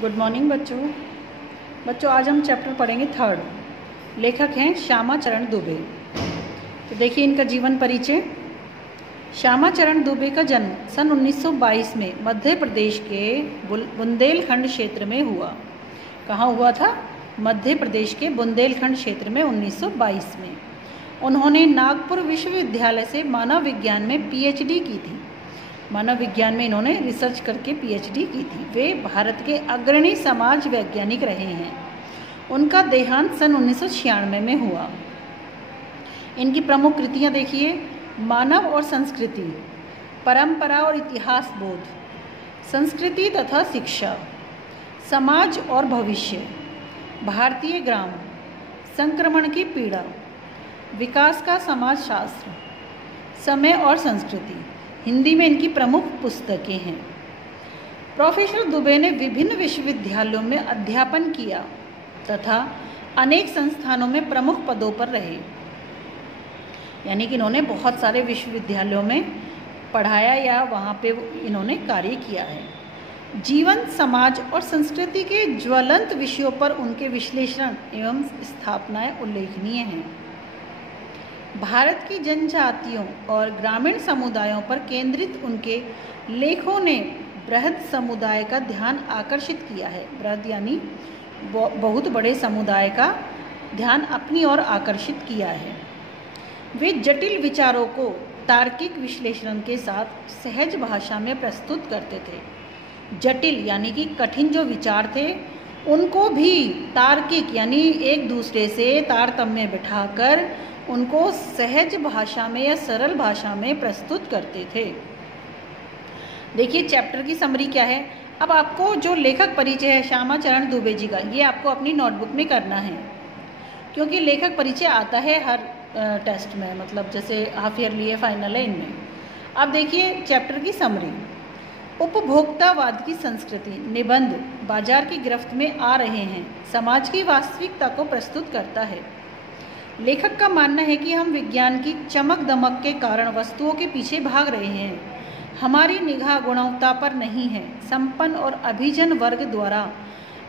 Good morning बच्चों आज हम चैप्टर पढ़ेंगे थर्ड। लेखक हैं श्यामा चरण दुबे। तो देखिए इनका जीवन परिचय। श्यामा चरण दुबे का जन्म सन 1922 में मध्य प्रदेश के बुंदेलखंड क्षेत्र में हुआ। कहाँ हुआ था? मध्य प्रदेश के बुंदेलखंड क्षेत्र में 1922 में। उन्होंने नागपुर विश्वविद्यालय से मानव विज्ञान में पीएचडी की थी। मानव विज्ञान में इन्होंने रिसर्च करके पीएचडी की थी। वे भारत के अग्रणी समाज वैज्ञानिक रहे हैं। उनका देहांत सन 1996 में हुआ। इनकी प्रमुख कृतियाँ देखिए: मानव और संस्कृति, परंपरा और इतिहास बोध, संस्कृति तथा शिक्षा, समाज और भविष्य, भारतीय ग्राम, संक्रमण की पीड़ा, विकास का समाजशास्त्र, समय और संस्कृति। हिंदी में इनकी प्रमुख पुस्तकें हैं। प्रोफेसर दुबे ने विभिन्न विश्वविद्यालयों में अध्यापन किया तथा अनेक संस्थानों में प्रमुख पदों पर रहे। यानी कि इन्होंने बहुत सारे विश्वविद्यालयों में पढ़ाया या वहाँ पे इन्होंने कार्य किया है। जीवन, समाज और संस्कृति के ज्वलंत विषयों पर उनके विश्लेषण एवं स्थापनाएं उल्लेखनीय हैं। भारत की जनजातियों और ग्रामीण समुदायों पर केंद्रित उनके लेखों ने बृहद समुदाय का ध्यान आकर्षित किया है। बृहद यानी बहुत बड़े समुदाय का ध्यान अपनी ओर आकर्षित किया है। वे जटिल विचारों को तार्किक विश्लेषण के साथ सहज भाषा में प्रस्तुत करते थे। जटिल यानी कि कठिन जो विचार थे उनको भी तार्किक यानी एक दूसरे से तारतम्य बिठाकर उनको सहज भाषा में या सरल भाषा में प्रस्तुत करते थे। देखिए चैप्टर की समरी क्या है। अब आपको जो लेखक परिचय है श्यामा चरण दुबे जी का, ये आपको अपनी नोटबुक में करना है, क्योंकि लेखक परिचय आता है हर टेस्ट में, मतलब जैसे हाफ ईयरली है, फाइनल है, इनमें। अब देखिए चैप्टर की समरी। उपभोक्तावाद की संस्कृति निबंध बाजार की गिरफ्त में आ रहे हैं समाज की वास्तविकता को प्रस्तुत करता है। लेखक का मानना है कि हम विज्ञान की चमक दमक के कारण वस्तुओं के पीछे भाग रहे हैं। हमारी निगाह गुणवत्ता पर नहीं है। संपन्न और अभिजन वर्ग द्वारा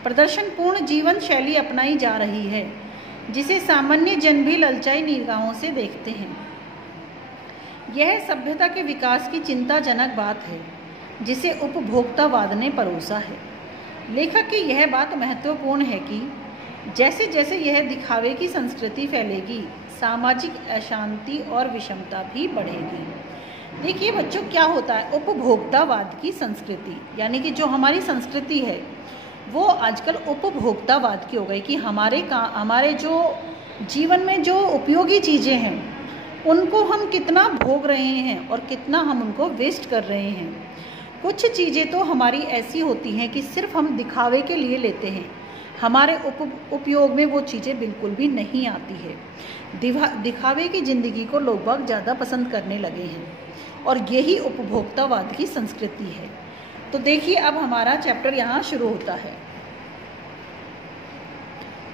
प्रदर्शनपूर्ण जीवन शैली अपनाई जा रही है, जिसे सामान्य जन भी ललचाई निगाहों से देखते हैं। यह सभ्यता के विकास की चिंताजनक बात है, जिसे उपभोक्तावाद ने परोसा है। लेखक की यह बात महत्वपूर्ण है कि जैसे जैसे यह दिखावे की संस्कृति फैलेगी, सामाजिक अशांति और विषमता भी बढ़ेगी। देखिए बच्चों, क्या होता है उपभोक्तावाद की संस्कृति, यानी कि जो हमारी संस्कृति है वो आजकल उपभोक्तावाद की हो गई कि हमारे जो जीवन में जो उपयोगी चीज़ें हैं उनको हम कितना भोग रहे हैं और कितना हम उनको वेस्ट कर रहे हैं। कुछ चीज़ें तो हमारी ऐसी होती हैं कि सिर्फ हम दिखावे के लिए लेते हैं, हमारे उपयोग में वो चीज़ें बिल्कुल भी नहीं आती है। दिखावे की ज़िंदगी को लोग बहुत ज़्यादा पसंद करने लगे हैं और यही उपभोक्तावाद की संस्कृति है। तो देखिए अब हमारा चैप्टर यहाँ शुरू होता है,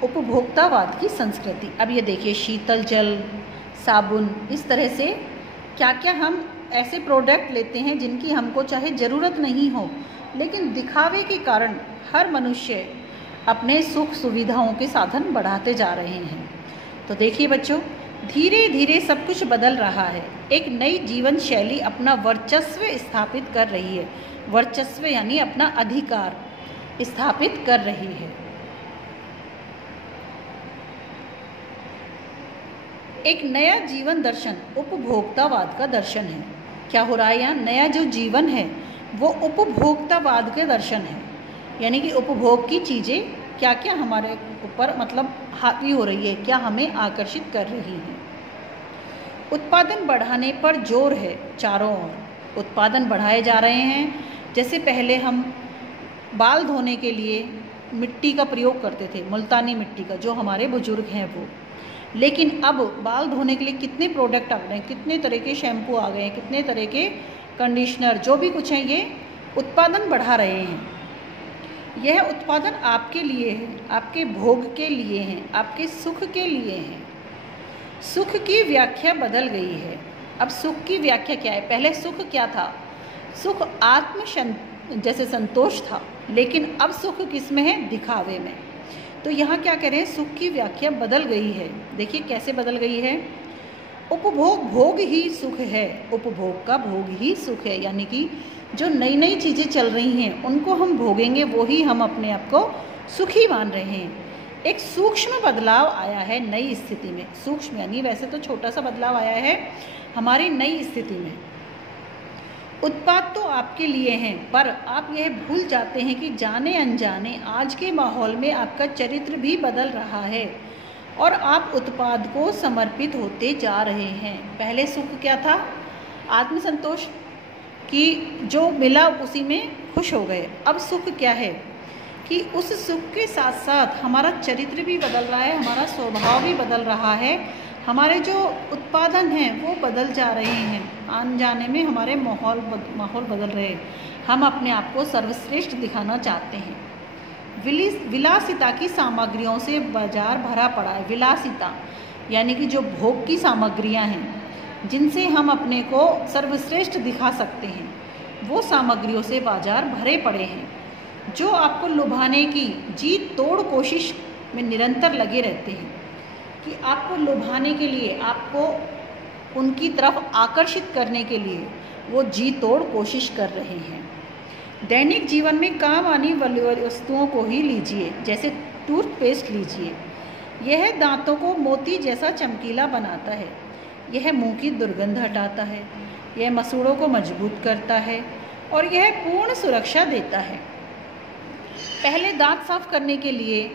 उपभोक्तावाद की संस्कृति। अब ये देखिए शीतल जल, साबुन, इस तरह से क्या क्या हम ऐसे प्रोडक्ट लेते हैं जिनकी हमको चाहे ज़रूरत नहीं हो, लेकिन दिखावे के कारण हर मनुष्य अपने सुख सुविधाओं के साधन बढ़ाते जा रहे हैं। तो देखिए बच्चों, धीरे धीरे सब कुछ बदल रहा है। एक नई जीवन शैली अपना वर्चस्व स्थापित कर रही है। वर्चस्व यानी अपना अधिकार स्थापित कर रही है। एक नया जीवन दर्शन उपभोक्तावाद का दर्शन है। क्या हो रहा है यहाँ? नया जो जीवन है वो उपभोक्तावाद के दर्शन है, यानी कि उपभोग की चीज़ें क्या क्या हमारे ऊपर मतलब हावी हो रही है, क्या हमें आकर्षित कर रही हैं। उत्पादन बढ़ाने पर जोर है चारों ओर। उत्पादन बढ़ाए जा रहे हैं। जैसे पहले हम बाल धोने के लिए मिट्टी का प्रयोग करते थे, मुल्तानी मिट्टी का, जो हमारे बुजुर्ग हैं वो। लेकिन अब बाल धोने के लिए कितने प्रोडक्ट आ गए हैं, कितने तरह के शैम्पू आ गए हैं, कितने तरह के कंडीशनर, जो भी कुछ हैं ये उत्पादन बढ़ा रहे हैं। यह उत्पादन आपके लिए है, आपके भोग के लिए हैं, आपके सुख के लिए हैं। सुख की व्याख्या बदल गई है। अब सुख की व्याख्या क्या है? पहले सुख क्या था? सुख जैसे संतोष था, लेकिन अब सुख किस में है? दिखावे में। तो यहाँ क्या कह रहे हैं? सुख की व्याख्या बदल गई है। देखिए कैसे बदल गई है। उपभोग भोग ही सुख है, उपभोग का भोग ही सुख है। यानी कि जो नई नई चीज़ें चल रही हैं उनको हम भोगेंगे, वो ही हम अपने आप को सुखी मान रहे हैं। एक सूक्ष्म बदलाव आया है नई स्थिति में। सूक्ष्म यानी वैसे तो छोटा सा बदलाव आया है हमारी नई स्थिति में। उत्पाद तो आपके लिए हैं, पर आप यह भूल जाते हैं कि जाने अनजाने आज के माहौल में आपका चरित्र भी बदल रहा है और आप उत्पाद को समर्पित होते जा रहे हैं। पहले सुख क्या था? आत्मसंतोष, कि जो मिला उसी में खुश हो गए। अब सुख क्या है कि उस सुख के साथ साथ हमारा चरित्र भी बदल रहा है, हमारा स्वभाव भी बदल रहा है, हमारे जो उत्पादन हैं वो बदल जा रहे हैं। अनजाने में हमारे माहौल बदल रहे हैं। हम अपने आप को सर्वश्रेष्ठ दिखाना चाहते हैं। विलासिता की सामग्रियों से बाजार भरा पड़ा है। विलासिता यानी कि जो भोग की सामग्रियां हैं जिनसे हम अपने को सर्वश्रेष्ठ दिखा सकते हैं, वो सामग्रियों से बाजार भरे पड़े हैं, जो आपको लुभाने की जी तोड़ कोशिश में निरंतर लगे रहते हैं, कि आपको लुभाने के लिए, आपको उनकी तरफ आकर्षित करने के लिए वो जी तोड़ कोशिश कर रहे हैं। दैनिक जीवन में काम आने वाली वस्तुओं को ही लीजिए, जैसे टूथपेस्ट लीजिए। यह दांतों को मोती जैसा चमकीला बनाता है, यह मुंह की दुर्गंध हटाता है, यह मसूड़ों को मजबूत करता है और यह पूर्ण सुरक्षा देता है। पहले दांत साफ करने के लिए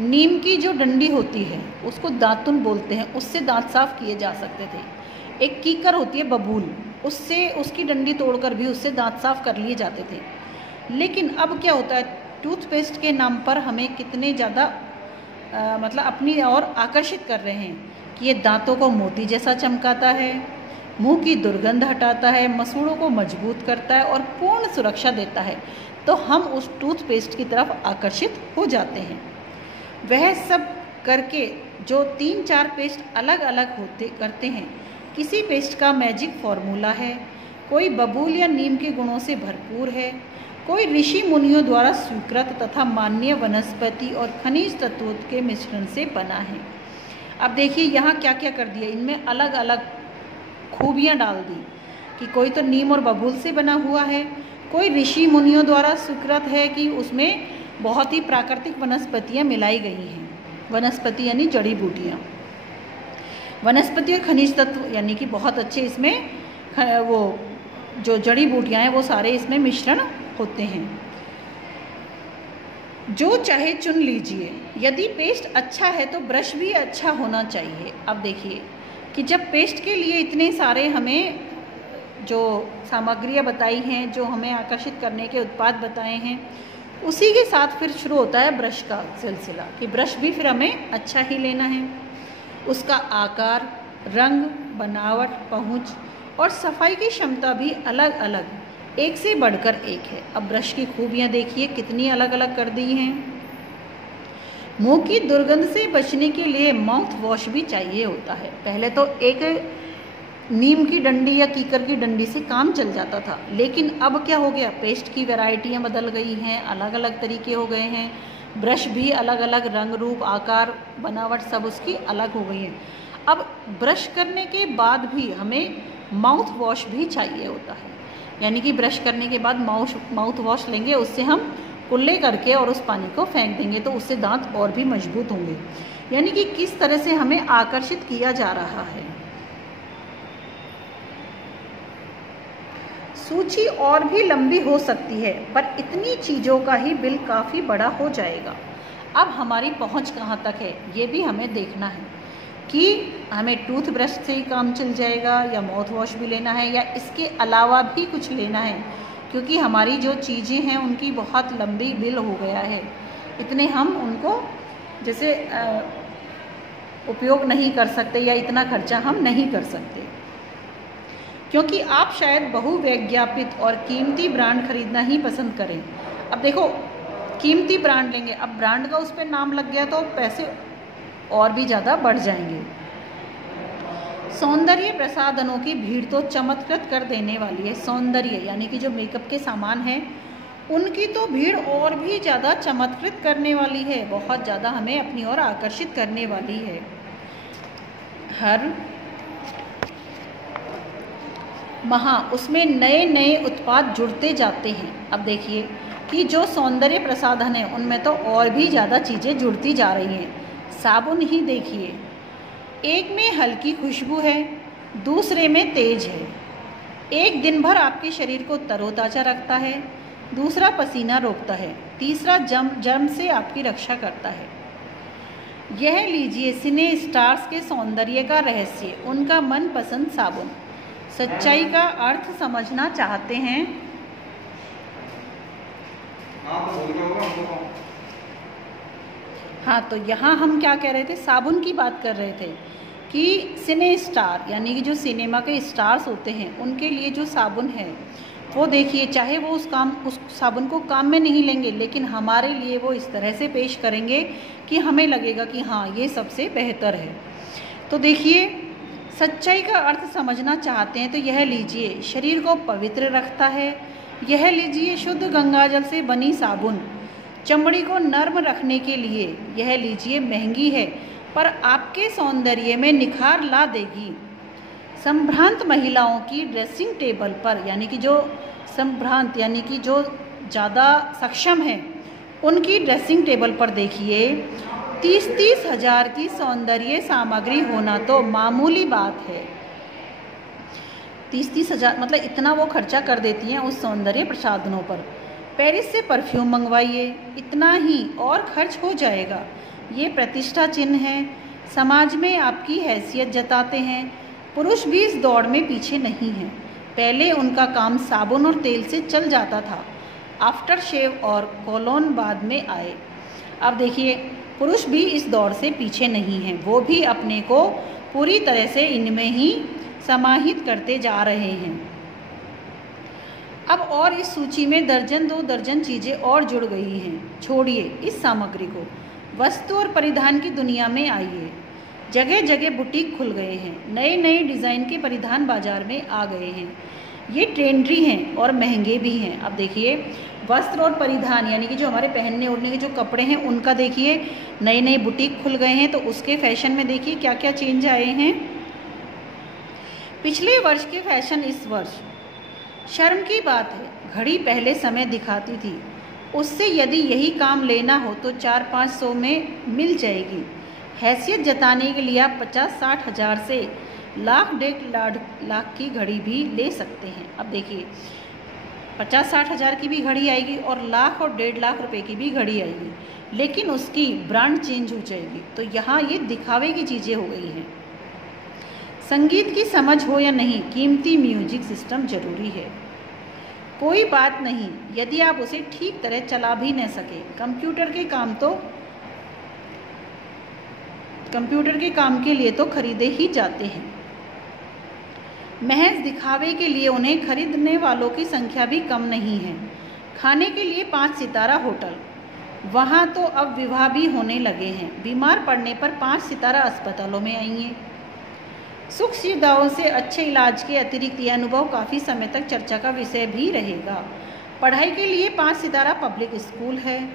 नीम की जो डंडी होती है उसको दातुन बोलते हैं, उससे दांत साफ किए जा सकते थे। एक कीकर होती है बबूल, उससे उसकी डंडी तोड़कर भी उससे दांत साफ कर लिए जाते थे। लेकिन अब क्या होता है, टूथपेस्ट के नाम पर हमें कितने ज़्यादा मतलब अपनी ओर आकर्षित कर रहे हैं कि ये दांतों को मोती जैसा चमकाता है, मुंह की दुर्गंध हटाता है, मसूड़ों को मजबूत करता है और पूर्ण सुरक्षा देता है। तो हम उस टूथपेस्ट की तरफ आकर्षित हो जाते हैं। वह सब करके जो 3-4 पेस्ट अलग अलग करते हैं, किसी पेस्ट का मैजिक फॉर्मूला है, कोई बबूल या नीम के गुणों से भरपूर है, कोई ऋषि मुनियों द्वारा स्वीकृत तथा मान्य वनस्पति और खनिज तत्वों के मिश्रण से बना है। अब देखिए यहाँ क्या क्या कर दिया, इनमें अलग अलग खूबियाँ डाल दी कि कोई तो नीम और बबूल से बना हुआ है, कोई ऋषि मुनियों द्वारा स्वीकृत है कि उसमें बहुत ही प्राकृतिक वनस्पतियाँ मिलाई गई हैं। वनस्पति यानी जड़ी बूटियाँ, वनस्पति और खनिज तत्व यानी कि बहुत अच्छे इसमें वो जो जड़ी बूटियाँ हैं वो सारे इसमें मिश्रण होते हैं। जो चाहे चुन लीजिए। यदि पेस्ट अच्छा है तो ब्रश भी अच्छा होना चाहिए। अब देखिए कि जब पेस्ट के लिए इतने सारे हमें जो सामग्रियाँ बताई हैं, जो हमें आकर्षित करने के उत्पाद बताए हैं, उसी के साथ फिर शुरू होता है ब्रश का सिलसिला कि ब्रश भी फिर हमें अच्छा ही लेना है। उसका आकार, रंग, बनावट, पहुँच और सफाई की क्षमता भी अलग अलग, एक से बढ़कर एक है। अब ब्रश की खूबियाँ देखिए कितनी अलग अलग कर दी हैं। मुंह की दुर्गंध से बचने के लिए माउथ वॉश भी चाहिए होता है। पहले तो एक नीम की डंडी या कीकर की डंडी से काम चल जाता था, लेकिन अब क्या हो गया, पेस्ट की वैरायटियाँ बदल गई हैं, अलग अलग तरीके हो गए हैं। ब्रश भी अलग अलग रंग, रूप, आकार, बनावट सब उसकी अलग हो गई है। अब ब्रश करने के बाद भी हमें माउथ वॉश भी चाहिए होता है, यानी कि ब्रश करने के बाद माउथ वॉश लेंगे, उससे हम कुल्ले करके और उस पानी को फेंक देंगे तो उससे दांत और भी मजबूत होंगे। यानी कि किस तरह से हमें आकर्षित किया जा रहा है। सूची और भी लंबी हो सकती है, पर इतनी चीज़ों का ही बिल काफ़ी बड़ा हो जाएगा। अब हमारी पहुंच कहाँ तक है ये भी हमें देखना है कि हमें टूथब्रश से ही काम चल जाएगा या माउथ वॉश भी लेना है या इसके अलावा भी कुछ लेना है, क्योंकि हमारी जो चीज़ें हैं उनकी बहुत लंबी बिल हो गया है। इतने हम उनको जैसे उपयोग नहीं कर सकते या इतना खर्चा हम नहीं कर सकते, क्योंकि आप शायद बहुविज्ञापित और कीमती ब्रांड खरीदना ही पसंद करें। अब देखो कीमती ब्रांड लेंगे, अब ब्रांड का उस पर नाम लग गया तो पैसे और भी ज़्यादा बढ़ जाएंगे। सौंदर्य प्रसाधनों की भीड़ तो चमत्कृत कर देने वाली है। सौंदर्य यानी कि जो मेकअप के सामान हैं उनकी तो भीड़ और भी ज़्यादा चमत्कृत करने वाली है, बहुत ज़्यादा हमें अपनी ओर आकर्षित करने वाली है। हर माह उसमें नए नए उत्पाद जुड़ते जाते हैं। अब देखिए कि जो सौंदर्य प्रसाधन है उनमें तो और भी ज़्यादा चीज़ें जुड़ती जा रही हैं। साबुन ही देखिए, एक में हल्की खुशबू है, दूसरे में तेज है। एक दिन भर आपके शरीर को तरोताज़ा रखता है, दूसरा पसीना रोकता है, तीसरा जर्म से आपकी रक्षा करता है। यह लीजिए सिने स्टार्स के सौंदर्य का रहस्य, उनका मनपसंद साबुन। सच्चाई का अर्थ समझना चाहते हैं? हाँ, तो यहाँ हम क्या कह रहे थे, साबुन की बात कर रहे थे कि सिने स्टार यानी कि जो सिनेमा के स्टार्स होते हैं उनके लिए जो साबुन है वो देखिए, चाहे वो उस साबुन को काम में नहीं लेंगे, लेकिन हमारे लिए वो इस तरह से पेश करेंगे कि हमें लगेगा कि हाँ ये सबसे बेहतर है। तो देखिए, सच्चाई का अर्थ समझना चाहते हैं तो यह लीजिए शरीर को पवित्र रखता है। यह लीजिए शुद्ध गंगाजल से बनी साबुन, चमड़ी को नर्म रखने के लिए। यह लीजिए महंगी है पर आपके सौंदर्य में निखार ला देगी। संभ्रांत महिलाओं की ड्रेसिंग टेबल पर, यानी कि जो संभ्रांत यानी कि जो ज़्यादा सक्षम है उनकी ड्रेसिंग टेबल पर देखिए 30-30 हज़ार की सौंदर्य सामग्री होना तो मामूली बात है। 30-30 हज़ार मतलब इतना वो खर्चा कर देती हैं उस सौंदर्य प्रसाधनों पर। पेरिस से परफ्यूम मंगवाइए, इतना ही और खर्च हो जाएगा। ये प्रतिष्ठा चिन्ह है, समाज में आपकी हैसियत जताते हैं। पुरुष भी इस दौड़ में पीछे नहीं हैं। पहले उनका काम साबुन और तेल से चल जाता था, आफ्टर शेव और कोलोन बाद में आए। अब देखिए, पुरुष भी इस दौड़ से पीछे नहीं हैं, वो भी अपने को पूरी तरह से इनमें ही समाहित करते जा रहे हैं। अब और इस सूची में दर्जन 2 दर्जन चीज़ें और जुड़ गई हैं। छोड़िए इस सामग्री को, वस्तु और परिधान की दुनिया में आइए। जगह जगह बुटीक खुल गए हैं, नए नए डिज़ाइन के परिधान बाजार में आ गए हैं। ये ट्रेंडी हैं और महंगे भी हैं। अब देखिए, वस्त्र और परिधान यानी कि जो हमारे पहनने ओढ़ने के जो कपड़े हैं उनका देखिए नए नए बुटीक खुल गए हैं, तो उसके फैशन में देखिए क्या क्या चेंज आए हैं। पिछले वर्ष के फैशन इस वर्ष। शर्म की बात है, घड़ी पहले समय दिखाती थी, उससे यदि यही काम लेना हो तो 400-500 में मिल जाएगी। हैसियत जताने के लिए आप 50-60 हज़ार से लाख 1.5 लाख की घड़ी भी ले सकते हैं। अब देखिए, 50-60 हज़ार की भी घड़ी आएगी और लाख और 1.5 लाख रुपए की भी घड़ी आएगी, लेकिन उसकी ब्रांड चेंज हो जाएगी। तो यहाँ ये दिखावे की चीज़ें हो गई हैं। संगीत की समझ हो या नहीं, कीमती म्यूजिक सिस्टम जरूरी है। कोई बात नहीं यदि आप उसे ठीक तरह चला भी न सके, कंप्यूटर के काम के लिए तो खरीदे ही जाते हैं। महज दिखावे के लिए उन्हें खरीदने वालों की संख्या भी कम नहीं है। खाने के लिए 5 सितारा होटल, वहाँ तो अब विवाह भी होने लगे हैं। बीमार पड़ने पर 5 सितारा अस्पतालों में आएंगे। सुख सुविधाओं से अच्छे इलाज के अतिरिक्त यह अनुभव काफ़ी समय तक चर्चा का विषय भी रहेगा। पढ़ाई के लिए 5 सितारा पब्लिक स्कूल है।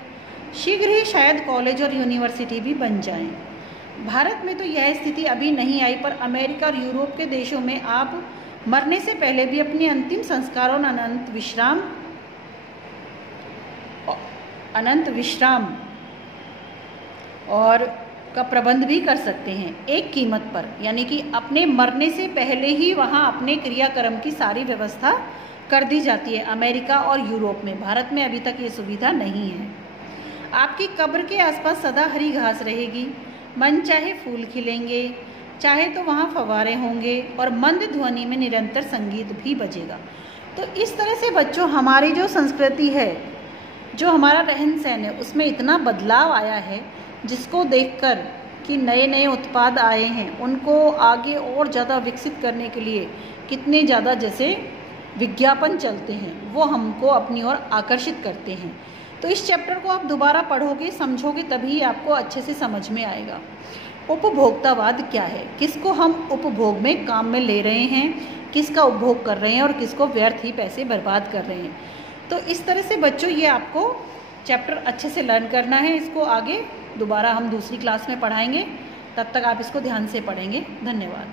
शीघ्र ही शायद कॉलेज और यूनिवर्सिटी भी बन जाएं। भारत में तो यह स्थिति अभी नहीं आई, पर अमेरिका और यूरोप के देशों में आप मरने से पहले भी अपने अंतिम संस्कार और अनंत विश्राम और का प्रबंध भी कर सकते हैं एक कीमत पर, यानी कि अपने मरने से पहले ही वहाँ अपने क्रियाक्रम की सारी व्यवस्था कर दी जाती है अमेरिका और यूरोप में। भारत में अभी तक ये सुविधा नहीं है। आपकी कब्र के आसपास सदा हरी घास रहेगी, मन चाहे फूल खिलेंगे, चाहे तो वहाँ फव्वारे होंगे और मंद ध्वनि में निरंतर संगीत भी बजेगा। तो इस तरह से बच्चों, हमारी जो संस्कृति है, जो हमारा रहन सहन है, उसमें इतना बदलाव आया है, जिसको देखकर कि नए नए उत्पाद आए हैं, उनको आगे और ज़्यादा विकसित करने के लिए कितने ज़्यादा जैसे विज्ञापन चलते हैं, वो हमको अपनी ओर आकर्षित करते हैं। तो इस चैप्टर को आप दोबारा पढ़ोगे, समझोगे, तभी आपको अच्छे से समझ में आएगा। उपभोक्तावाद क्या है, किसको हम उपभोग में काम में ले रहे हैं, किसका उपभोग कर रहे हैं और किसको व्यर्थ ही पैसे बर्बाद कर रहे हैं। तो इस तरह से बच्चों ये आपको चैप्टर अच्छे से लर्न करना है। इसको आगे दोबारा हम दूसरी क्लास में पढ़ाएंगे, तब तक आप इसको ध्यान से पढ़ेंगे। धन्यवाद।